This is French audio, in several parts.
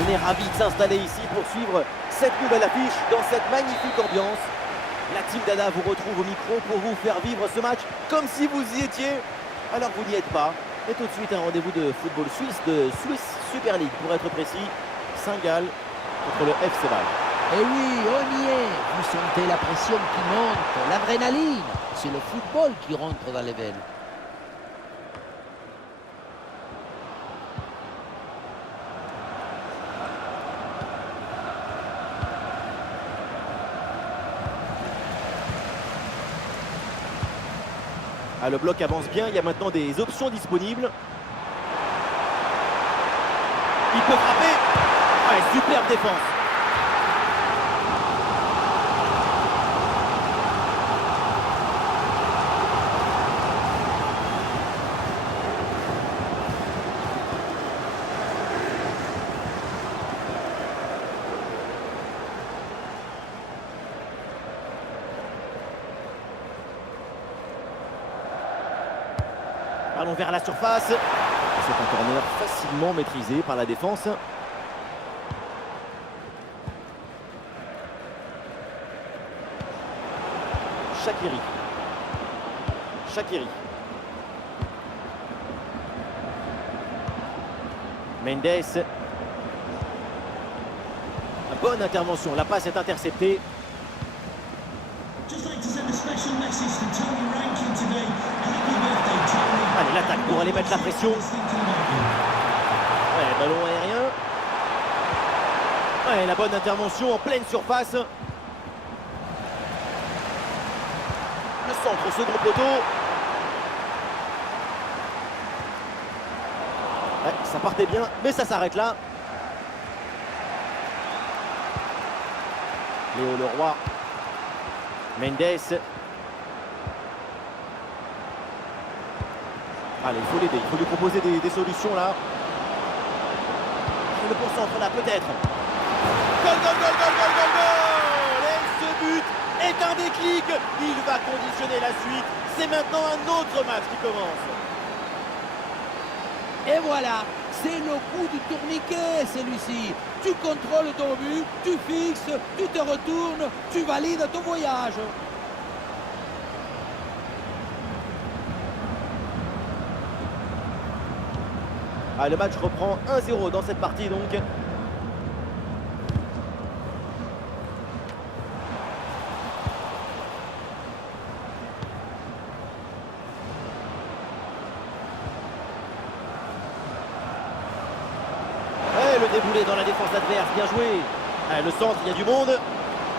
On est ravis de s'installer ici pour suivre cette nouvelle affiche dans cette magnifique ambiance. La team Dada vous retrouve au micro pour vous faire vivre ce match comme si vous y étiez. Alors vous n'y êtes pas. Et tout de suite un rendez-vous de football suisse, de Swiss Super League pour être précis. Saint-Gall contre le FC Bâle. Et oui, on y est. Vous sentez la pression qui monte, l'adrénaline. C'est le football qui rentre dans les veines. Ah, le bloc avance bien, il y a maintenant des options disponibles. Il peut frapper. Ouais, superbe défense. Allons vers la surface. C'est un corner facilement maîtrisé par la défense. Shaqiri. Shaqiri. Mendes. Bonne intervention. La passe est interceptée. Allez, l'attaque pour aller mettre la pression. Ouais, ballon aérien. Ouais, la bonne intervention en pleine surface. Le centre au second poteau. Ouais, ça partait bien, mais ça s'arrête là. Léo Leroy. Mendes. Allez, il faut l'aider, il faut lui proposer des solutions là. Le pourcentre là, peut-être. Goal, goal, goal, goal, goal, goal, goal! Et ce but est un déclic. Il va conditionner la suite. C'est maintenant un autre match qui commence. Et voilà, c'est le coup du tourniquet celui-ci. Tu contrôles ton but, tu fixes, tu te retournes, tu valides ton voyage. Ah, le match reprend 1-0 dans cette partie donc. Le déboulé dans la défense adverse, bien joué. Ah, le centre, il y a du monde.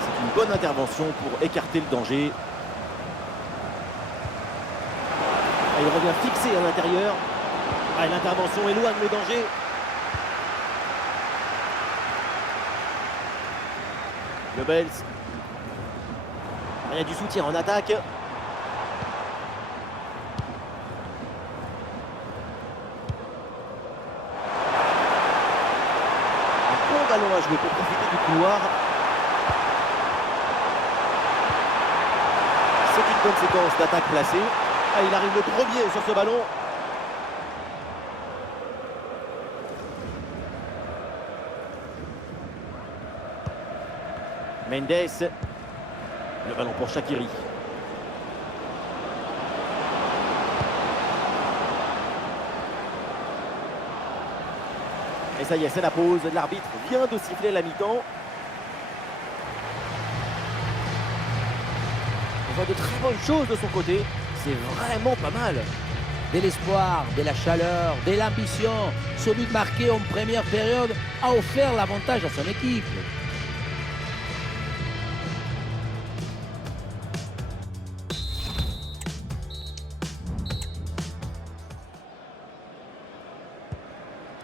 C'est une bonne intervention pour écarter le danger. Ah, il revient fixé à l'intérieur. Ah, l'intervention éloigne le danger. Goebbels. Il y a du soutien en attaque. Ballon à jouer pour profiter du couloir. C'est une bonne séquence d'attaque placée. Ah, il arrive le premier sur ce ballon. Mendes. Le ballon pour Shaqiri. Et ça y est, c'est la pause. L'arbitre vient de siffler la mi-temps. On voit de très bonnes choses de son côté. C'est vraiment pas mal. De l'espoir, de la chaleur, de l'ambition. Ce but marqué en première période a offert l'avantage à son équipe.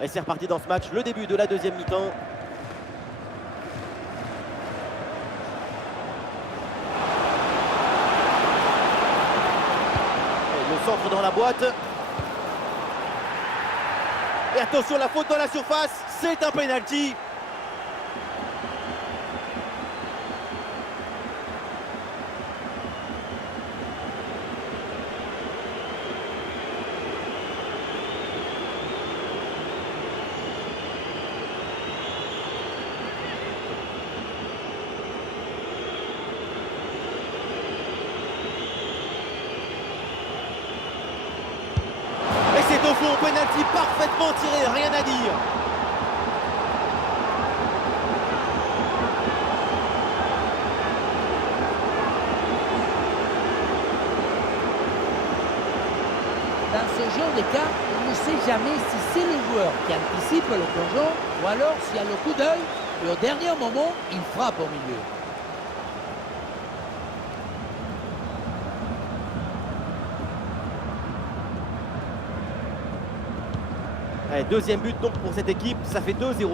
Et c'est reparti dans ce match, le début de la deuxième mi-temps. Le centre dans la boîte. Et attention, la faute dans la surface, c'est un penalty. penalty parfaitement tiré, rien à dire. Dans ce genre de cas, on ne sait jamais si c'est le joueur qui anticipe le plongeon ou alors s'il y a le coup d'œil et au dernier moment, il frappe au milieu. Allez, deuxième but donc pour cette équipe, ça fait 2-0.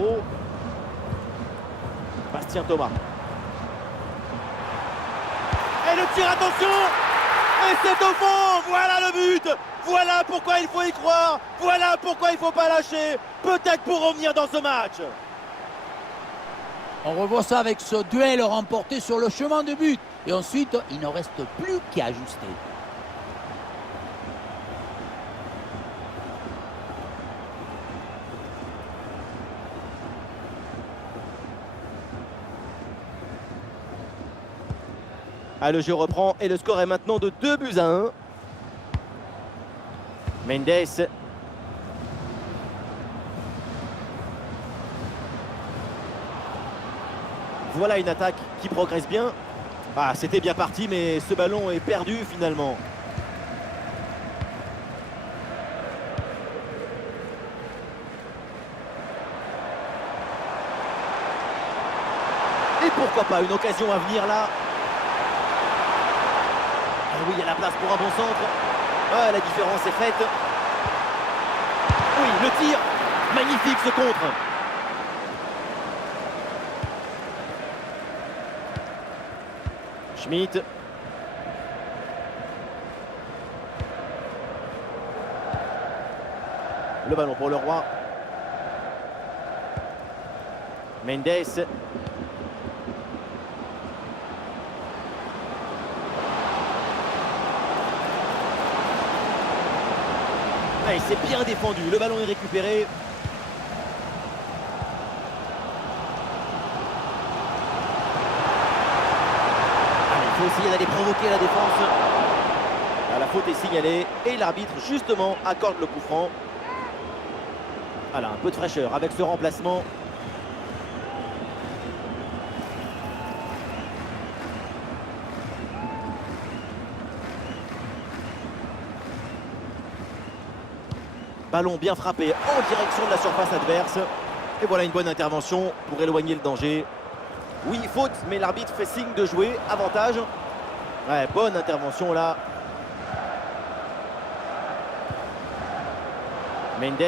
Bastien Thomas. Et le tir, attention! Et c'est au fond! Voilà le but! Voilà pourquoi il faut y croire! Voilà pourquoi il ne faut pas lâcher! Peut-être pour revenir dans ce match! On revoit ça avec ce duel remporté sur le chemin de but. Et ensuite, il ne reste plus qu'à ajuster. Ah, le jeu reprend et le score est maintenant de 2-1. Mendes. Voilà une attaque qui progresse bien. Ah, c'était bien parti, mais ce ballon est perdu finalement. Et pourquoi pas une occasion à venir là. Ah oui, il y a la place pour un bon centre. Ah, la différence est faite. Oui, le tir. Magnifique ce contre. Schmitt. Le ballon pour le Roi. Mendes. Ah, il s'est bien défendu. Le ballon est récupéré. Il faut essayer d'aller provoquer la défense. Ah, la faute est signalée et l'arbitre justement accorde le coup franc. Voilà, un peu de fraîcheur avec ce remplacement. Ballon bien frappé en direction de la surface adverse. Et voilà une bonne intervention pour éloigner le danger. Oui, faute, mais l'arbitre fait signe de jouer. Avantage. Ouais, bonne intervention là. Mendes.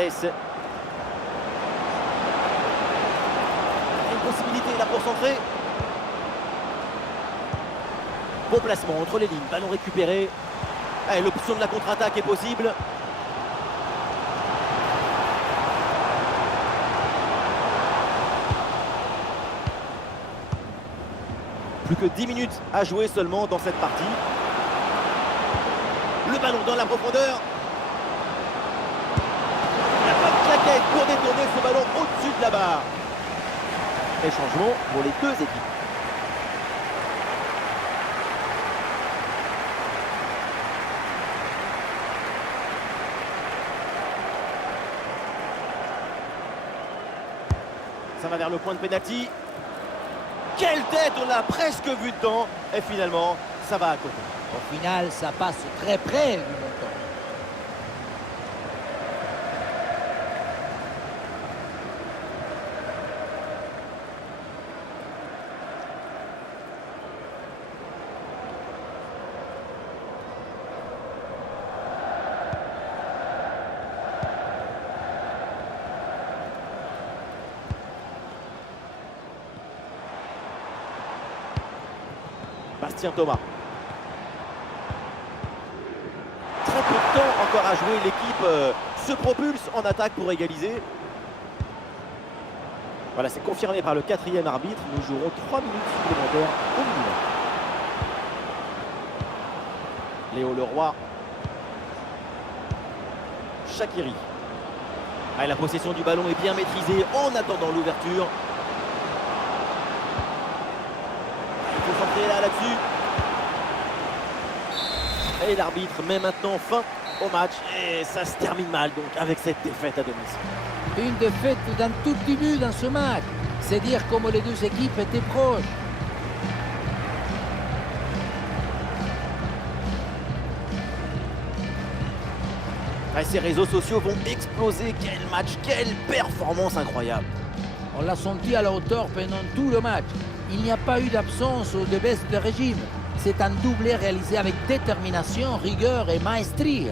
Une possibilité là pour centrer. Bon placement entre les lignes. Ballon récupéré. L'option de la contre-attaque est possible. Plus que 10 minutes à jouer seulement dans cette partie. Le ballon dans la profondeur. La bonne claquette pour détourner ce ballon au-dessus de la barre. Et changement pour les deux équipes. Ça va vers le point de pénalty. Quelle tête, on l'a presque vu dedans. Et finalement, ça va à côté. Au final, ça passe très près du montant. Bastien Thomas. Très peu de temps encore à jouer. L'équipe se propulse en attaque pour égaliser. Voilà, c'est confirmé par le quatrième arbitre. Nous jouerons 3 minutes supplémentaires au minimum. Léo Leroy. Shaqiri. Ah, la possession du ballon est bien maîtrisée en attendant l'ouverture. Il faut centrer là-dessus. Et l'arbitre met maintenant fin au match et ça se termine mal donc avec cette défaite à domicile. Une défaite dans tout début dans ce match. C'est dire comment les deux équipes étaient proches. Ah, ces réseaux sociaux vont exploser. Quel match, quelle performance incroyable. On l'a senti à la hauteur pendant tout le match. Il n'y a pas eu d'absence ou de baisse de régime. C'est un doublé réalisé avec détermination, rigueur et maestrie.